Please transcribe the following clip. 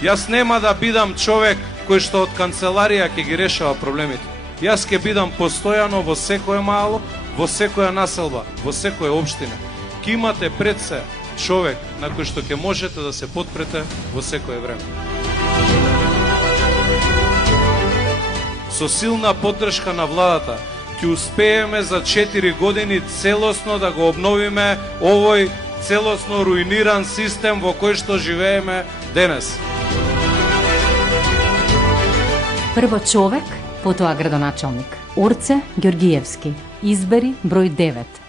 Јас нема да бидам човек кој што од канцеларија ќе ги решава проблемите. Јас ќе бидам постојано во секое мало, во секоја населба, во секоја општина. Ке имате пред се човек на кој што ќе можете да се потпрете во секое време. Со силна поддршка на владата ќе успееме за 4 години целосно да го обновиме овој целосно руиниран систем во кој што живееме денес. Прво човек, потоа градоначалник. Орце Ѓоргиевски. Избери број 9.